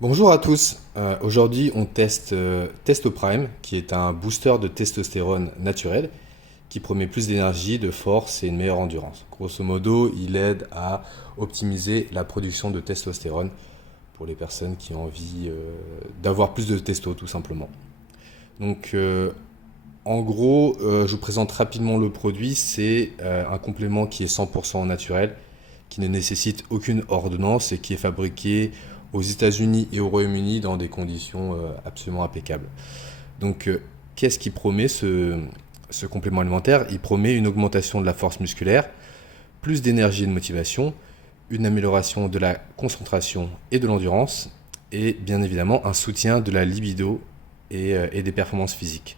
Bonjour à tous. Aujourd'hui, on teste Testoprime, qui est un booster de testostérone naturel qui promet plus d'énergie, de force et une meilleure endurance. Grosso modo, il aide à optimiser la production de testostérone pour les personnes qui ont envie d'avoir plus de testo, tout simplement. Donc, en gros, je vous présente rapidement le produit. C'est un complément qui est 100% naturel, qui ne nécessite aucune ordonnance et qui est fabriqué aux États-Unis et au Royaume-Uni dans des conditions absolument impeccables. Donc, qu'est-ce qui promet ce complément alimentaire? Il promet une augmentation de la force musculaire, plus d'énergie et de motivation, une amélioration de la concentration et de l'endurance, et bien évidemment un soutien de la libido et des performances physiques.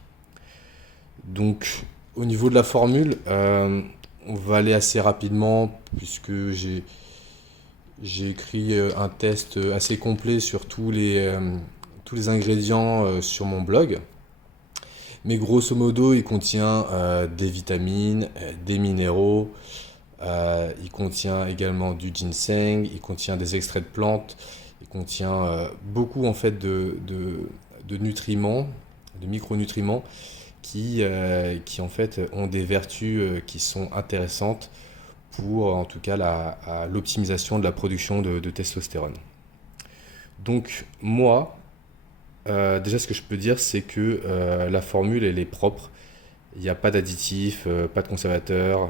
Donc, au niveau de la formule, on va aller assez rapidement puisque j'ai écrit un test assez complet sur tous les ingrédients sur mon blog. Mais grosso modo, il contient des vitamines, des minéraux, il contient également du ginseng, il contient des extraits de plantes, il contient beaucoup en fait de nutriments, de micronutriments qui en fait ont des vertus qui sont intéressantes pour en tout cas l'optimisation de la production de testostérone. Donc moi, déjà ce que je peux dire c'est que la formule elle est propre, il n'y a pas d'additifs, pas de conservateurs.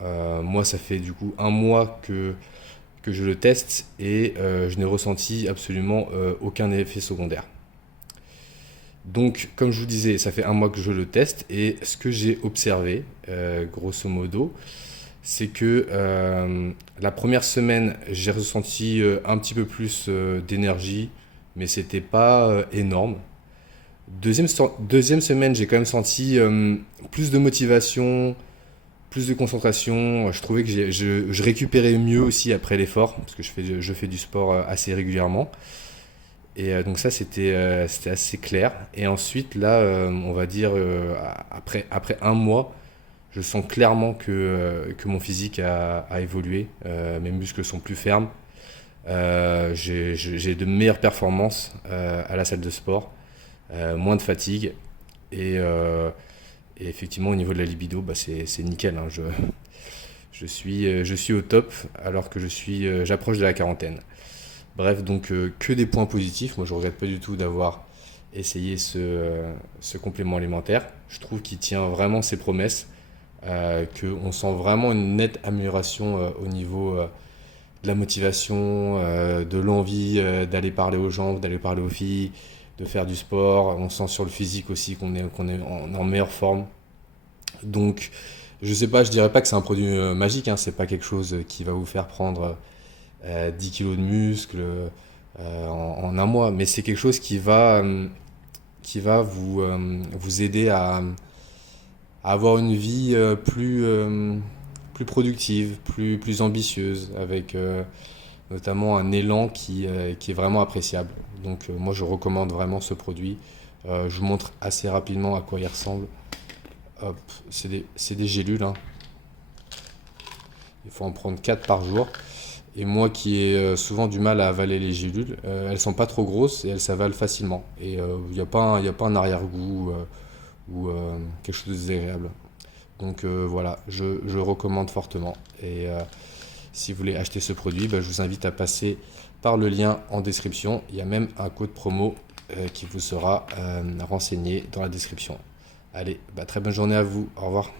Moi ça fait du coup un mois que je le teste et je n'ai ressenti absolument aucun effet secondaire. Donc, comme je vous disais, ça fait un mois que je le teste et ce que j'ai observé, grosso modo, c'est que la première semaine, j'ai ressenti un petit peu plus d'énergie, mais c'était pas énorme. Deuxième semaine, j'ai quand même senti plus de motivation, plus de concentration. Je trouvais que je récupérais mieux aussi après l'effort, parce que je fais du sport assez régulièrement. Et donc ça, c'était assez clair. Et ensuite, là, on va dire, après un mois, je sens clairement que mon physique a évolué. Mes muscles sont plus fermes. J'ai de meilleures performances à la salle de sport, moins de fatigue. Et, euh, et effectivement, au niveau de la libido, bah, c'est nickel, hein. Je suis au top alors que j'approche de la quarantaine. Bref, donc que des points positifs. Moi, je regrette pas du tout d'avoir essayé ce complément alimentaire. Je trouve qu'il tient vraiment ses promesses, qu'on sent vraiment une nette amélioration au niveau de la motivation, de l'envie d'aller parler aux gens, d'aller parler aux filles, de faire du sport. On sent sur le physique aussi qu'on est en meilleure forme. Donc, je sais pas, je dirais pas que c'est un produit magique, hein, c'est pas quelque chose qui va vous faire prendre 10 kilos de muscle en un mois, mais c'est quelque chose qui va vous aider à avoir une vie plus productive, plus ambitieuse, avec notamment un élan qui est vraiment appréciable. Donc moi je recommande vraiment ce produit. Je vous montre assez rapidement à quoi il ressemble. Hop, c'est des gélules, hein. Il faut en prendre 4 par jour. Et moi qui ai souvent du mal à avaler les gélules, elles sont pas trop grosses et elles s'avalent facilement. Et il y a pas un arrière-goût ou quelque chose de désagréable. Donc voilà, je recommande fortement. Et si vous voulez acheter ce produit, bah, je vous invite à passer par le lien en description. Il y a même un code promo qui vous sera renseigné dans la description. Allez, bah, très bonne journée à vous. Au revoir.